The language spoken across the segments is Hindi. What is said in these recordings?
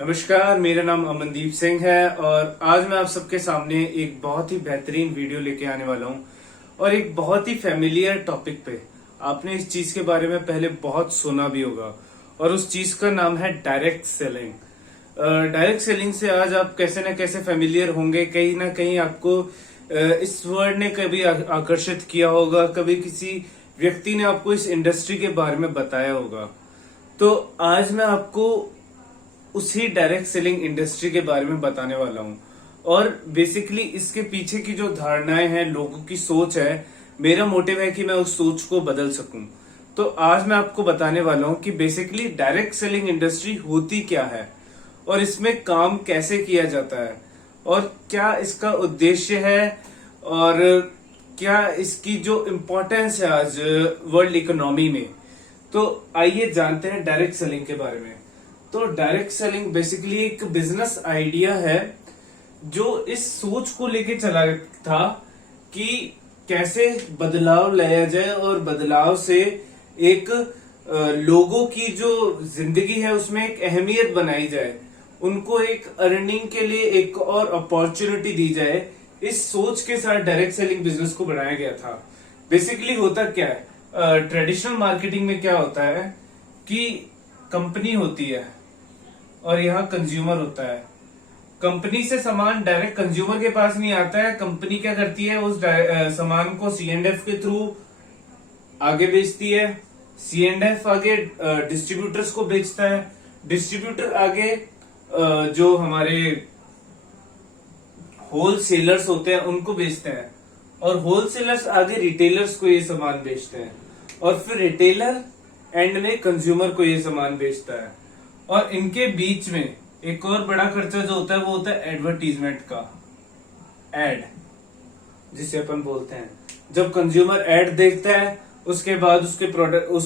नमस्कार, मेरा नाम अमनदीप सिंह है और आज मैं आप सबके सामने एक बहुत ही बेहतरीन वीडियो लेके आने वाला हूँ और एक बहुत ही फेमिलियर टॉपिक पे। आपने इस चीज के बारे में पहले बहुत सुना भी होगा और उस चीज का नाम है डायरेक्ट सेलिंग। डायरेक्ट सेलिंग से आज आप कैसे न कैसे फेमिलियर होंगे, कहीं ना कहीं आपको इस वर्ड ने कभी आकर्षित किया होगा, कभी किसी व्यक्ति ने आपको इस इंडस्ट्री के बारे में बताया होगा। तो आज मैं आपको उसी डायरेक्ट सेलिंग इंडस्ट्री के बारे में बताने वाला हूं और बेसिकली इसके पीछे की जो धारणाएं हैं, लोगों की सोच है, मेरा मोटिव है कि मैं उस सोच को बदल सकूं। तो आज मैं आपको बताने वाला हूं कि बेसिकली डायरेक्ट सेलिंग इंडस्ट्री होती क्या है और इसमें काम कैसे किया जाता है और क्या इसका उद्देश्य है और क्या इसकी जो इम्पोर्टेंस है आज वर्ल्ड इकोनॉमी में। तो आइए जानते हैं डायरेक्ट सेलिंग के बारे में। तो डायरेक्ट सेलिंग बेसिकली एक बिजनेस आइडिया है जो इस सोच को लेके चला था कि कैसे बदलाव लाया जाए और बदलाव से एक लोगों की जो जिंदगी है उसमें एक अहमियत बनाई जाए, उनको एक अर्निंग के लिए एक और अपॉर्चुनिटी दी जाए। इस सोच के साथ डायरेक्ट सेलिंग बिजनेस को बनाया गया था। बेसिकली होता क्या है, ट्रेडिशनल मार्केटिंग में क्या होता है कि कंपनी होती है और यहाँ कंज्यूमर होता है। कंपनी से सामान डायरेक्ट कंज्यूमर के पास नहीं आता है। कंपनी क्या करती है, उस सामान को C&F के थ्रू आगे बेचती है। C&F आगे डिस्ट्रीब्यूटर्स को बेचता है। डिस्ट्रीब्यूटर आगे जो हमारे होलसेलर्स होते हैं उनको बेचते हैं और होलसेलर्स आगे रिटेलर्स को ये सामान बेचते हैं और फिर रिटेलर एंड में कंज्यूमर को ये सामान बेचता है। और इनके बीच में एक और बड़ा खर्चा जो होता है वो होता है एडवर्टीजमेंट का, एड जिसे अपन बोलते हैं। जब कंज्यूमर एड देखता है उसके बाद उस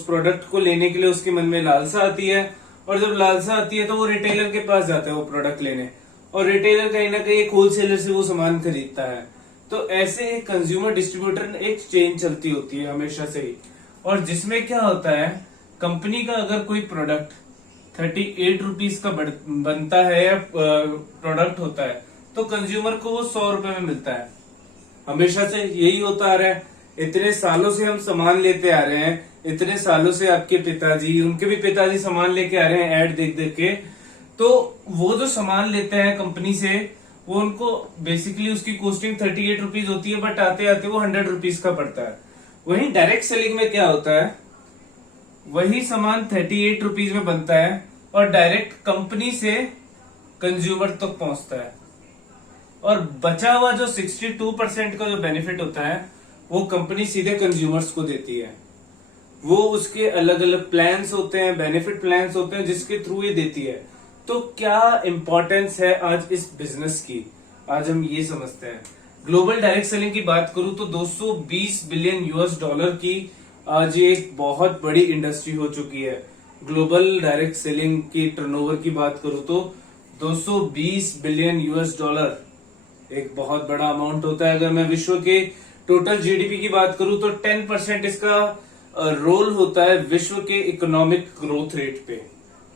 प्रोडक्ट को लेने के लिए उसके मन में लालसा आती है और जब लालसा आती है तो वो रिटेलर के पास जाता है वो प्रोडक्ट लेने और रिटेलर कहीं ना कहीं एक होलसेलर से वो सामान खरीदता है। तो ऐसे एक कंज्यूमर डिस्ट्रीब्यूटर एक चेन चलती होती है हमेशा से ही। और जिसमें क्या होता है, कंपनी का अगर कोई प्रोडक्ट 38 रुपीज का बनता है या प्रोडक्ट होता है तो कंज्यूमर को वो 100 रुपए में मिलता है। हमेशा से यही होता आ रहा है। इतने सालों से हम सामान लेते आ रहे हैं, इतने सालों से आपके पिताजी, उनके भी पिताजी सामान लेके आ रहे हैं एड देख देख के। तो वो जो सामान लेते हैं कंपनी से, वो उनको बेसिकली उसकी कॉस्टिंग 38 रुपीज होती है, बट आते आते वो 100 रुपीज का पड़ता है। वहीं डायरेक्ट सेलिंग में क्या होता है, वही सामान 38 रुपीज में बनता है और डायरेक्ट कंपनी से कंज्यूमर तक पहुंचता है और बचा हुआ जो 62% का जो बेनिफिट होता है वो कंपनी सीधे कंज्यूमर्स को देती है। वो उसके अलग अलग प्लान्स होते हैं, बेनिफिट प्लान्स होते हैं जिसके थ्रू ये देती है। तो क्या इंपॉर्टेंस है आज इस बिजनेस की, आज हम ये समझते हैं। ग्लोबल डायरेक्ट सेलिंग की बात करूं तो 220 बिलियन US डॉलर की आज ये एक बहुत बड़ी इंडस्ट्री हो चुकी है। ग्लोबल डायरेक्ट सेलिंग की टर्नओवर की बात करूं तो 220 बिलियन US डॉलर एक बहुत बड़ा अमाउंट होता है। अगर मैं विश्व के टोटल जीडीपी की बात करूं तो 10% इसका रोल होता है विश्व के इकोनॉमिक ग्रोथ रेट पे।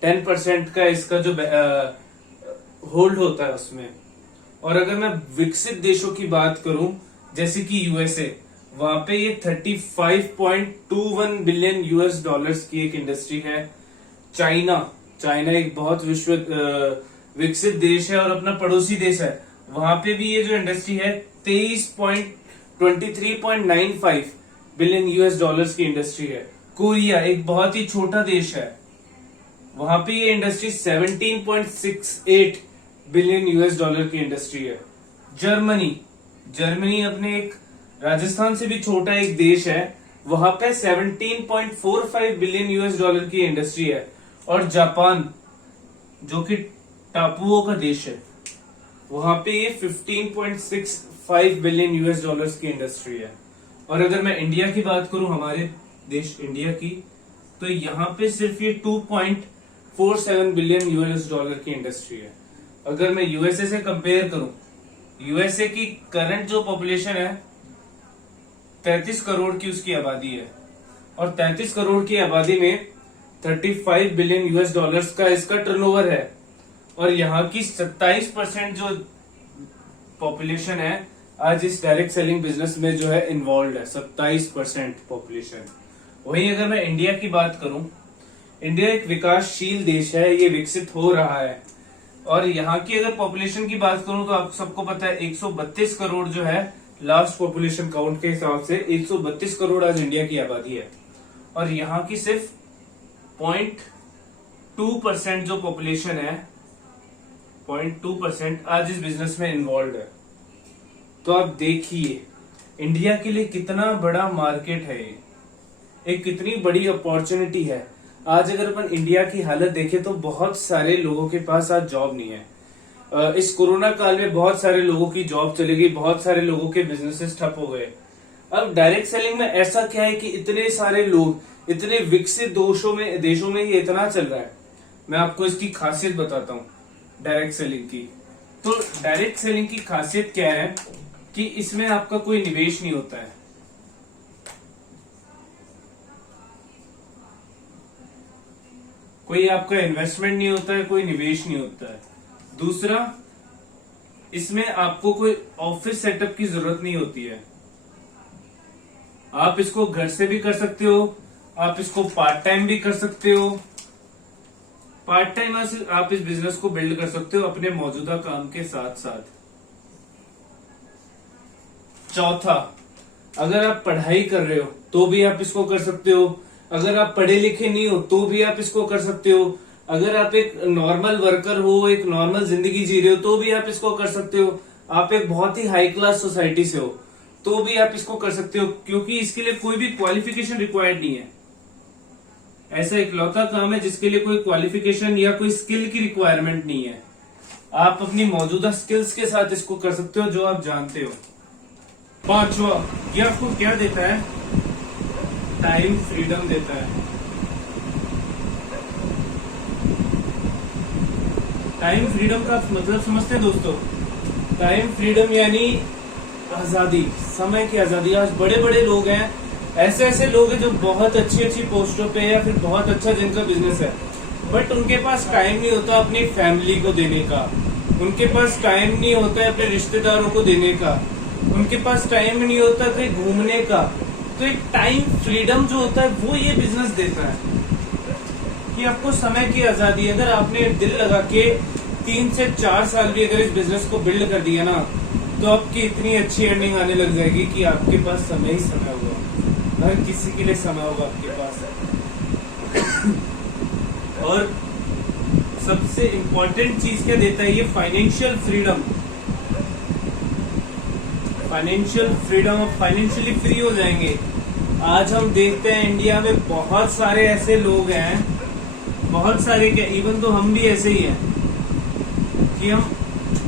10% का इसका जो होल्ड होता है उसमें। और अगर मैं विकसित देशों की बात करूं जैसे कि यूएसए, वहां पे ये 35.21 बिलियन US डॉलर की एक इंडस्ट्री है। चाइना एक बहुत विकसित देश है और अपना पड़ोसी देश है, वहां पे भी ये जो इंडस्ट्री है 23.95 बिलियन US डॉलर की इंडस्ट्री है। कोरिया एक बहुत ही छोटा देश है, वहां पे ये इंडस्ट्री 17.68 बिलियन US डॉलर की इंडस्ट्री है। जर्मनी अपने एक राजस्थान से भी छोटा एक देश है, वहां पे 17.45 बिलियन US डॉलर की इंडस्ट्री है। और जापान जो कि टापुओं का देश है, वहां पे ये 15.65 बिलियन US डॉलर की इंडस्ट्री है। और अगर मैं इंडिया की बात करूं, हमारे देश इंडिया की, तो यहाँ पे सिर्फ ये 2.47 बिलियन US डॉलर की इंडस्ट्री है। अगर मैं यूएसए से कंपेयर करूं, यूएसए की करंट जो पॉपुलेशन है 33 करोड़ की उसकी आबादी है और 33 करोड़ की आबादी में 35 बिलियन US डॉलर्स का इसका टर्नओवर है। और यहाँ की 27% जो पॉपुलेशन है आज इस डायरेक्ट सेलिंग बिजनेस में जो है इन्वॉल्व है, 27% पॉपुलेशन। वहीं अगर मैं इंडिया की बात करूं, इंडिया एक विकासशील देश है, ये विकसित हो रहा है। और यहाँ की अगर पॉपुलेशन की बात करूं तो आप सबको पता है 132 करोड़ जो है, लास्ट पॉपुलेशन काउंट के हिसाब से 132 करोड़ आज इंडिया की आबादी है। और यहाँ की सिर्फ 0.2% जो पॉपुलेशन है, 0.2% आज इस बिजनेस में इन्वॉल्व है। तो आप देखिए इंडिया के लिए कितना बड़ा मार्केट है ये, एक कितनी बड़ी अपॉर्चुनिटी है। आज अगर अपन इंडिया की हालत देखें तो बहुत सारे लोगों के पास आज जॉब नहीं है। इस कोरोना काल में बहुत सारे लोगों की जॉब चली गई, बहुत सारे लोगों के बिजनेसेस ठप हो गए। अब डायरेक्ट सेलिंग में ऐसा क्या है कि इतने सारे लोग, इतने विकसित देशों में ये इतना चल रहा है। मैं आपको इसकी खासियत बताता हूँ डायरेक्ट सेलिंग की। तो डायरेक्ट सेलिंग की खासियत क्या है कि इसमें आपका कोई निवेश नहीं होता है। कोई आपका इन्वेस्टमेंट नहीं होता है, कोई निवेश नहीं होता है। दूसरा, इसमें आपको कोई ऑफिस सेटअप की जरूरत नहीं होती है। आप इसको घर से भी कर सकते हो, आप इसको पार्ट टाइम भी कर सकते हो। पार्ट टाइम आप इस बिजनेस को बिल्ड कर सकते हो अपने मौजूदा काम के साथ साथ। चौथा, अगर आप पढ़ाई कर रहे हो तो भी आप इसको कर सकते हो। अगर आप पढ़े लिखे नहीं हो तो भी आप इसको कर सकते हो। अगर आप एक नॉर्मल वर्कर हो, एक नॉर्मल जिंदगी जी रहे हो तो भी आप इसको कर सकते हो। आप एक बहुत ही हाई क्लास सोसाइटी से हो तो भी आप इसको कर सकते हो, क्योंकि इसके लिए कोई भी क्वालिफिकेशन रिक्वायर्ड नहीं है। ऐसा इकलौता काम है जिसके लिए कोई क्वालिफिकेशन या कोई स्किल की रिक्वायरमेंट नहीं है। आप अपनी मौजूदा स्किल्स के साथ इसको कर सकते हो जो आप जानते हो। पांचवा, ये आपको क्या देता है? टाइम फ्रीडम देता है। टाइम फ्रीडम का मतलब समझते हैं दोस्तों? टाइम फ्रीडम यानी आजादी, समय की आजादी। आज बड़े बड़े लोग हैं, ऐसे ऐसे लोग हैं जो बहुत अच्छी अच्छी पोस्टों पे या फिर बहुत अच्छा जिनका बिजनेस है, बट उनके पास टाइम नहीं होता अपनी फैमिली को देने का, उनके पास टाइम नहीं होता है अपने रिश्तेदारों को देने का, उनके पास टाइम नहीं होता कहीं घूमने का। तो एक टाइम फ्रीडम जो होता है वो ये बिजनेस देता है कि आपको समय की आजादी। अगर आपने दिल लगा के 3 से 4 साल भी अगर इस बिजनेस को बिल्ड कर दिया ना, तो आपकी इतनी अच्छी अर्निंग आने लग जाएगी कि आपके पास समय ही समय होगा, हर किसी के लिए समय होगा आपके पास। और सबसे इम्पोर्टेंट चीज क्या देता है ये? Financial freedom. फाइनेंशियल फ्रीडम, और फाइनेंशियली फ्री हो जाएंगे। आज हम देखते हैं इंडिया में बहुत सारे ऐसे लोग हैं, बहुत सारे क्या, इवन तो हम भी ऐसे ही हैं कि हम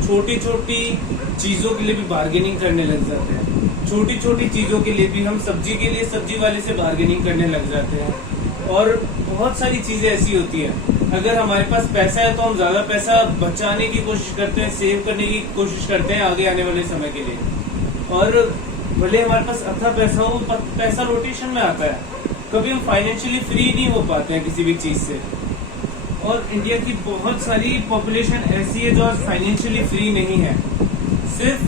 छोटी छोटी चीजों के लिए भी बार्गेनिंग करने लग जाते हैं। छोटी छोटी चीजों के लिए भी हम सब्जी के लिए सब्जी वाले से बार्गेनिंग करने लग जाते हैं। और बहुत सारी चीजें ऐसी होती हैं, अगर हमारे पास पैसा है तो हम ज्यादा पैसा बचाने की कोशिश करते हैं, सेव करने की कोशिश करते हैं आगे आने वाले समय के लिए। और भले हमारे पास अच्छा पैसा हो, पैसा रोटेशन में आता है, कभी हम फाइनेंशियली फ्री नहीं हो पाते हैं किसी भी चीज से। और इंडिया की बहुत सारी पॉपुलेशन ऐसी है जो आज फाइनेंशियली फ्री नहीं है। सिर्फ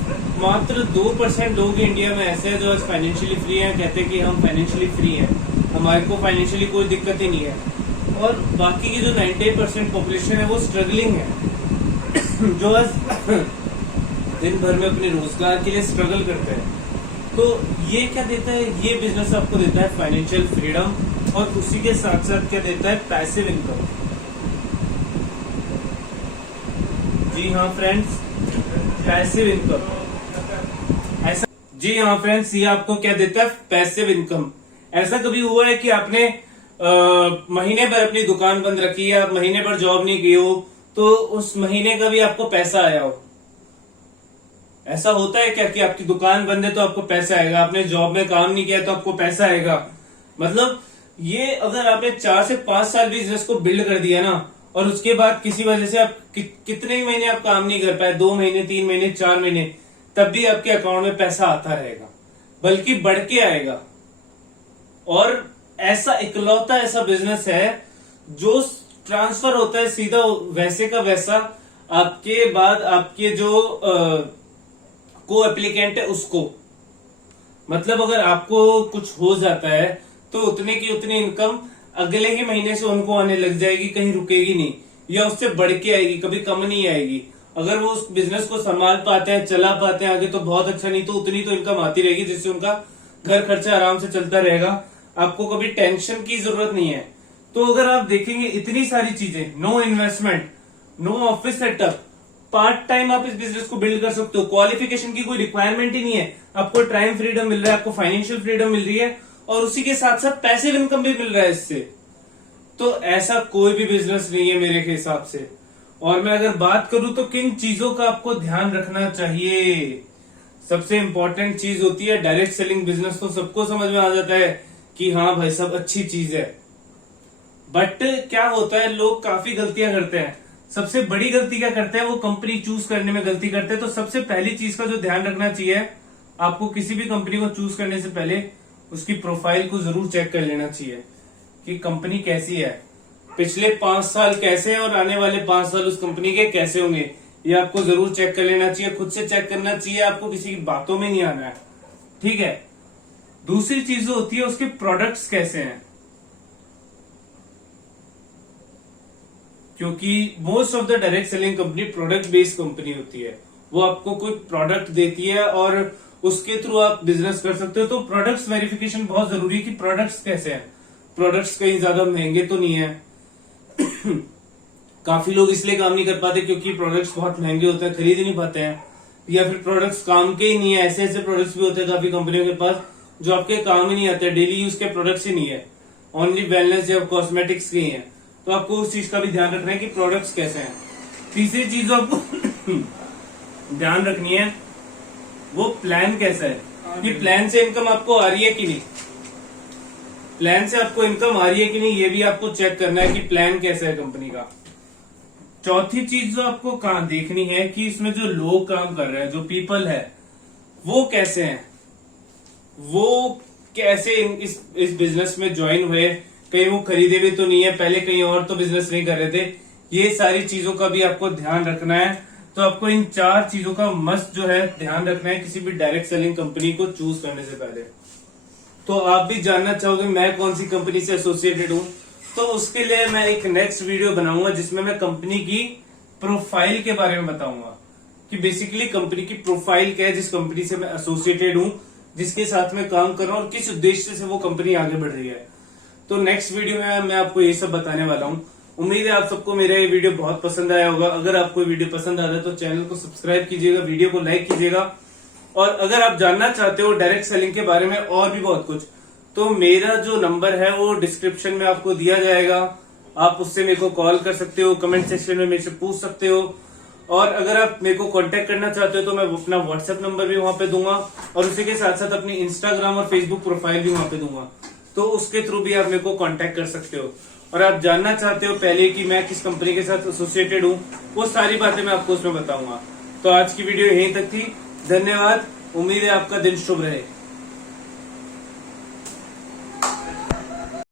मात्र 2% लोग इंडिया में ऐसे हैं जो आज फाइनेंशियली फ्री हैं, कहते हैं कि हम फाइनेंशियली फ्री हैं, हमारे को फाइनेंशियली कोई दिक्कत ही नहीं है। और बाकी की जो 98% पॉपुलेशन है वो स्ट्रगलिंग है, जो आज दिन भर में अपने रोजगार के लिए स्ट्रगल करते हैं। तो ये क्या देता है? ये बिजनेस आपको देता है फाइनेंशियल फ्रीडम, और उसी के साथ साथ क्या देता है? Passive income. जी हाँ फ्रेंड्स, पैसिव इनकम। ऐसा, जी हाँ फ्रेंड्स, ये आपको क्या देता है? Passive income. ऐसा कभी हुआ है कि आपने महीने भर अपनी दुकान बंद रखी है, आप महीने भर जॉब नहीं की हो, तो उस महीने का भी आपको पैसा आया हो? ऐसा होता है क्या कि आपकी दुकान बंद है तो आपको पैसा आएगा, आपने जॉब में काम नहीं किया तो आपको पैसा आएगा? मतलब ये अगर आपने 4 से 5 साल बिजनेस को बिल्ड कर दिया ना, और उसके बाद किसी वजह से आप कितने ही महीने आप काम नहीं कर पाए, 2 महीने, 3 महीने, 4 महीने, तब भी आपके अकाउंट में पैसा आता रहेगा, बल्कि बढ़ के आएगा। और ऐसा इकलौता ऐसा बिजनेस है जो ट्रांसफर होता है सीधा वैसे का वैसा आपके बाद आपके जो को एप्लीकेंट है उसको, मतलब अगर आपको कुछ हो जाता है तो उतने की उतनी इनकम अगले ही महीने से उनको आने लग जाएगी, कहीं रुकेगी नहीं, या उससे बढ़ के आएगी, कभी कम नहीं आएगी। अगर वो उस बिजनेस को संभाल पाते हैं, चला पाते हैं आगे तो बहुत अच्छा, नहीं तो उतनी तो इनकम आती रहेगी जिससे उनका घर खर्चा आराम से चलता रहेगा। आपको कभी टेंशन की जरूरत नहीं है। तो अगर आप देखेंगे इतनी सारी चीजें, no investment, no office setup, part time आप इस बिजनेस को बिल्ड कर सकते हो, क्वालिफिकेशन की कोई रिक्वायरमेंट ही नहीं है, आपको टाइम फ्रीडम मिल रहा है, आपको फाइनेंशियल फ्रीडम मिल रही है, और उसी के साथ साथ पैसिव इनकम भी मिल रहा है इससे। तो ऐसा कोई भी बिजनेस नहीं है मेरे हिसाब से। और मैं अगर बात करूं तो किन चीजों का आपको ध्यान रखना चाहिए, सबसे इंपॉर्टेंट चीज होती है डायरेक्ट सेलिंग बिजनेस। तो सबको समझ में आ जाता है कि हाँ भाई सब अच्छी चीज है, बट क्या होता है लोग काफी गलतियां करते हैं। सबसे बड़ी गलती क्या करते हैं, वो कंपनी चूज करने में गलती करते हैं। तो सबसे पहली चीज का जो ध्यान रखना चाहिए, आपको किसी भी कंपनी को चूज करने से पहले उसकी प्रोफाइल को जरूर चेक कर लेना चाहिए कि कंपनी कैसी है, पिछले 5 साल कैसे हैं और आने वाले 5 साल उस कंपनी के कैसे होंगे, ये आपको जरूर चेक कर लेना चाहिए, खुद से चेक करना चाहिए, आपको किसी की बातों में नहीं आना है, ठीक है। दूसरी चीज जो होती है उसके प्रोडक्ट्स कैसे हैं, क्योंकि most of the direct selling company product based company होती है। वो आपको कोई प्रोडक्ट देती है और उसके थ्रू आप बिजनेस कर सकते हो। तो प्रोडक्ट्स वेरिफिकेशन बहुत जरूरी है कि प्रोडक्ट्स कैसे हैं, प्रोडक्ट्स कहीं ज्यादा महंगे तो नहीं है। काफी लोग इसलिए काम नहीं कर पाते क्योंकि प्रोडक्ट्स बहुत महंगे होते हैं, खरीद ही नहीं पाते हैं, या फिर प्रोडक्ट्स काम के ही नहीं है। ऐसे ऐसे प्रोडक्ट्स भी होते हैं काफी कंपनियों के पास जो आपके काम ही नहीं आते, डेली यूज के प्रोडक्ट्स ही नहीं है, ओनली वेलनेस या कॉस्मेटिक्स के ही है। तो आपको उस चीज का भी ध्यान रखना है कि प्रोडक्ट्स कैसे हैं। तीसरी चीज जो आपको ध्यान रखनी है वो प्लान कैसा है, कि प्लान से इनकम आपको आ रही है कि नहीं, प्लान से आपको इनकम आ रही है कि नहीं, ये भी आपको चेक करना है कि प्लान कैसा है कंपनी का। चौथी चीज जो आपको कहां देखनी है कि इसमें जो लोग काम कर रहे हैं, जो पीपल है, वो कैसे हैं, वो कैसे इस बिजनेस में ज्वाइन हुए, कहीं वो खरीदे भी तो नहीं है, पहले कहीं और तो बिजनेस नहीं कर रहे थे। ये सारी चीजों का भी आपको ध्यान रखना है। तो आपको इन 4 चीजों का मस्ट जो है ध्यान रखना है किसी भी डायरेक्ट सेलिंग कंपनी को चूज करने से पहले। तो आप भी जानना चाहोगे मैं कौन सी कंपनी से एसोसिएटेड हूं, तो उसके लिए मैं एक नेक्स्ट वीडियो बनाऊंगा जिसमें मैं कंपनी की प्रोफाइल के बारे में बताऊंगा कि बेसिकली कंपनी की प्रोफाइल क्या है, जिस कंपनी से मैं एसोसिएटेड हूं, जिसके साथ में काम कर रहा हूं और किस उद्देश्य से वो कंपनी आगे बढ़ रही है। तो नेक्स्ट वीडियो में मैं आपको ये सब बताने वाला हूँ। उम्मीद है आप सबको मेरा ये वीडियो बहुत पसंद आया होगा। अगर आपको वीडियो पसंद आता है तो चैनल को सब्सक्राइब कीजिएगा, वीडियो को लाइक कीजिएगा, और अगर आप जानना चाहते हो डायरेक्ट सेलिंग के बारे में और भी बहुत कुछ, तो मेरा जो नंबर है वो डिस्क्रिप्शन में आपको दिया जाएगा। आप उससे मेरे को कॉल कर सकते हो, कमेंट सेक्शन में मेरे से पूछ सकते हो, और अगर आप मेरे को कांटेक्ट करना चाहते हो तो मैं अपना व्हाट्सएप नंबर भी वहां पे दूंगा, और उसी के साथ साथ अपनी इंस्टाग्राम और फेसबुक प्रोफाइल भी वहां पे दूंगा। तो उसके थ्रू भी आप मेरे को कांटेक्ट कर सकते हो। और आप जानना चाहते हो पहले कि मैं किस कंपनी के साथ एसोसिएटेड हूँ, वो सारी बातें मैं आपको उसमें बताऊंगा। तो आज की वीडियो यहीं तक थी, धन्यवाद। उम्मीद है आपका दिन शुभ रहे।